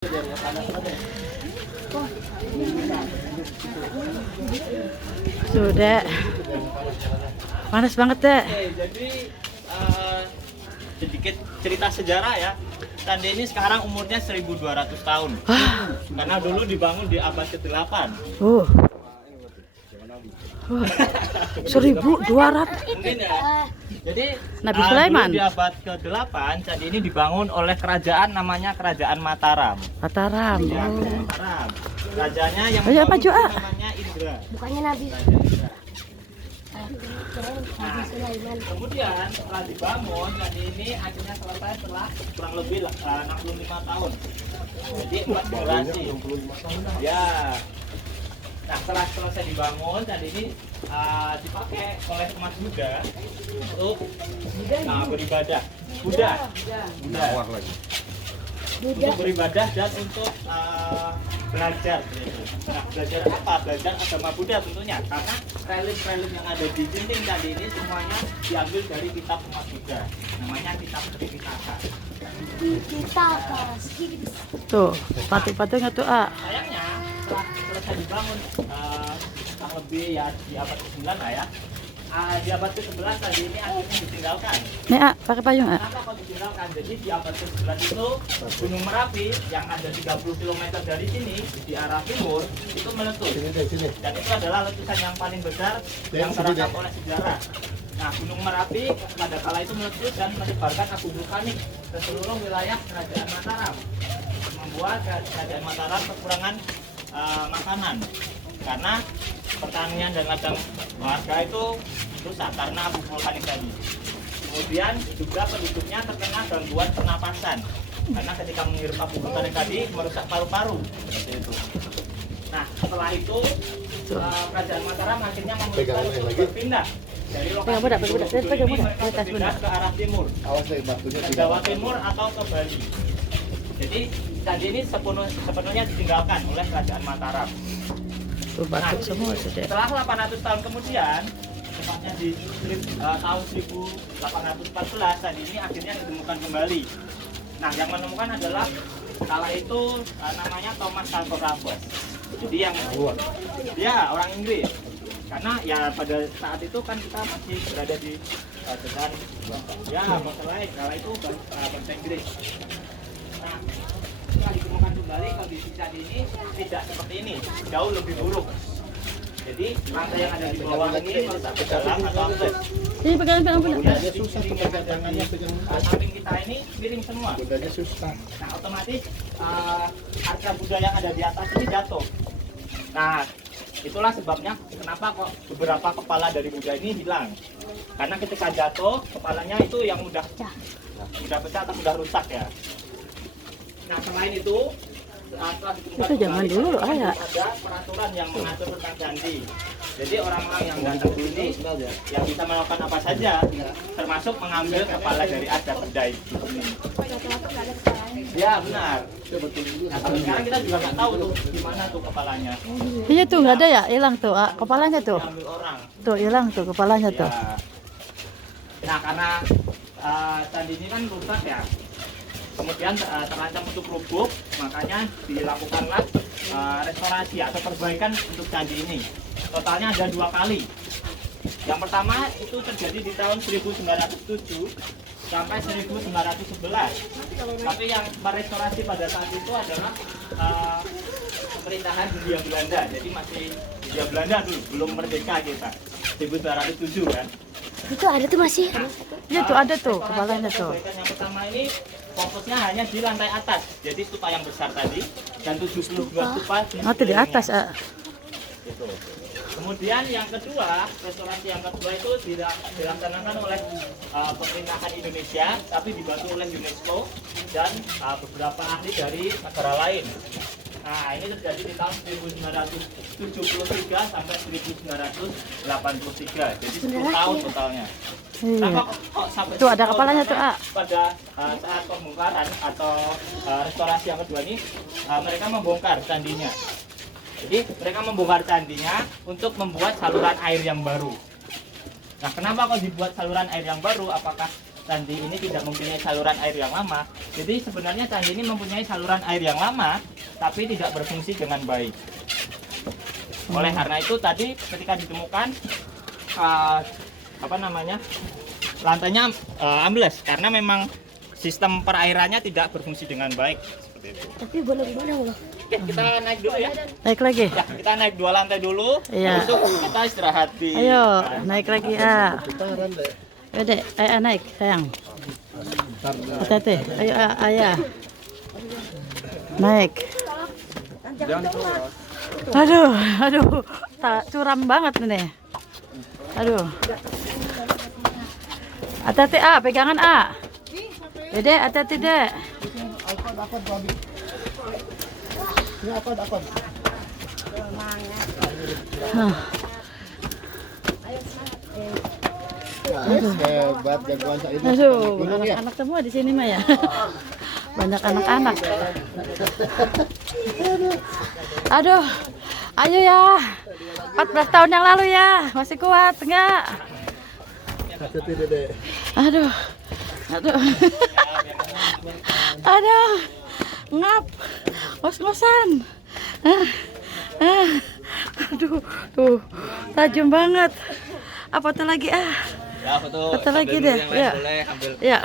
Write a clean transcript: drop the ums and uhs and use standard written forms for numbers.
Sudah panas banget deh. Jadi sedikit cerita sejarah ya. Candi ini sekarang umurnya 1200 tahun. Karena dulu dibangun di abad ke-8. 1200. Mungkin ya. Jadi Nabi Sulaiman. dulu di abad ke-8 candi ini dibangun oleh kerajaan namanya Kerajaan Mataram. Mataram. Ya, Kerajaan Mataram. Rajanya yang Oh, ya, membangun Pak Joa. namanya Indra. Bukannya Nabi. Raja Indra. Nabi Sulaiman. Kemudian setelah dibangun, candi ini akhirnya selesai setelah kurang lebih 65 tahun. Jadi 4 generasi. Ya. Nah, setelah selesai dibangun, candi ini dipakai oleh umat Buddha untuk beribadah. Buddha. Untuk beribadah dan untuk belajar. Nah, belajar apa? Belajar agama Buddha tentunya. Karena relief-relief yang ada di dinding candi ini semuanya diambil dari kitab umat Buddha. Namanya kitab Tripitaka. Kita Tuh, patung-patungnya tuh, Sayangnya setelah selesai dibangun kurang lebih ya di abad ke-9 lah ya. Di abad ke-11 tadi ini akhirnya ditinggalkan. Nih, pakai payung, Kenapa kok ditinggalkan? Jadi di abad ke-9 itu Gunung Merapi yang ada 30 km dari sini di arah timur itu meletus. Dan itu adalah letusan yang paling besar yang terekam oleh sejarah. Nah, Gunung Merapi pada kala itu meletus dan menyebarkan abu vulkanik ke seluruh wilayah Kerajaan Mataram. Membuat Kerajaan Mataram kekurangan makanan karena pertanian dan ladang warga itu rusak karena abu vulkanik tadi. Kemudian juga penduduknya terkena gangguan pernapasan karena ketika menghirup abu vulkanik tadi merusak paru-paru seperti itu. Nah, setelah itu Kerajaan Mataram akhirnya memutuskan untuk berpindah dari lokasi berpindah ke arah timur, ke Jawa Timur atau ke Bali. Jadi candi ini sepenuhnya ditinggalkan oleh Kerajaan Mataram. Tuh, batuk semua sudah. Setelah 800 tahun kemudian, tepatnya di tahun 1814, candi ini akhirnya ditemukan kembali. Nah, yang menemukan adalah kala itu namanya Thomas Sandford Raffles. Jadi yang dia orang Inggris. Karena ya pada saat itu kan kita masih berada di dengan ya masalah kala itu bangsa Inggris. Nah, setelah ditemukan kembali kondisi candi ini tidak seperti ini, jauh lebih buruk. Jadi lantai yang ada di bawah ini merusak ke dalam atau ambles. Ini pegangan Kemudian susah pegangannya samping kita ini miring semua. Susah. Nah, otomatis arca Buddha yang ada di atas ini jatuh. Nah, itulah sebabnya kenapa kok beberapa kepala dari Buddha ini hilang. Karena ketika jatuh, kepalanya itu yang mudah pecah atau mudah rusak ya. Nah, selain itu, setelah ditemukan itu zaman kembali, dulu loh, ada peraturan yang mengatur tentang candi. Jadi orang-orang yang datang ke sini yang bisa melakukan apa saja, termasuk mengambil kepala dari arca Buddha itu. Ya benar. Nah, tapi sekarang kita juga nggak tahu tuh gimana tuh kepalanya. Iya tuh, nggak ada ya, hilang tuh, kepalanya tuh. Diambil orang. Tuh, hilang tuh kepalanya tuh. Ya. Nah, karena candi ini kan rusak ya, kemudian terancam untuk rubuh, makanya dilakukanlah restorasi atau perbaikan untuk candi ini. Totalnya ada 2 kali. Yang pertama itu terjadi di tahun 1907 sampai 1911. Tapi yang merestorasi pada saat itu adalah pemerintahan Hindia Belanda. Jadi masih Hindia Belanda dulu, belum merdeka kita. 1907 kan. Itu ada tuh masih. Iya tuh, ada tuh kepalanya tuh. Yang pertama ini fokusnya hanya di lantai atas. Jadi stupa yang besar tadi dan 72 stupa Tuh di atas, gitu. Kemudian yang kedua, restorasi yang kedua itu dilaksanakan oleh pemerintahan Indonesia, tapi dibantu oleh UNESCO dan beberapa ahli dari negara lain. Nah, ini terjadi di tahun 1973 sampai 1983. Jadi 10 tahun totalnya. Kenapa kok sampai Tuh ada 10 tahun? kepalanya tuh, Karena pada saat pembongkaran atau restorasi yang kedua ini, mereka membongkar candinya. Jadi mereka membongkar candinya untuk membuat saluran air yang baru. Nah, kenapa kok dibuat saluran air yang baru? Apakah candi ini tidak mempunyai saluran air yang lama. Jadi sebenarnya candi ini mempunyai saluran air yang lama, tapi tidak berfungsi dengan baik. Oleh karena itu tadi ketika ditemukan lantainya ambles karena memang sistem perairannya tidak berfungsi dengan baik seperti itu. Tapi boleh gimana bang? Oke, kita naik dulu ya. Naik lagi. Ya, kita naik 2 lantai dulu. Iya. Habis itu kita istirahat di. Ayo, naik lagi Udah, ayo naik sayang. Hati-hati. Ayo ayah. Naik. Aduh, curam banget nih. Aduh. Hati-hati pegangan Dede, hati-hati dek. Hebat jagoan saya ini. Aduh, Gunung ya? anak-anak semua di sini mah ya. Banyak anak-anak. Aduh, ayo ya. 14 tahun yang lalu ya, masih kuat enggak? Hati-hati Dede. Aduh. Aduh. Ngap. Ngos-ngosan. Aduh, tuh. Tajam banget. Apa tuh lagi Ya, foto Foto lagi ambil deh. dulu yang lain Ya. boleh, ambil Ya.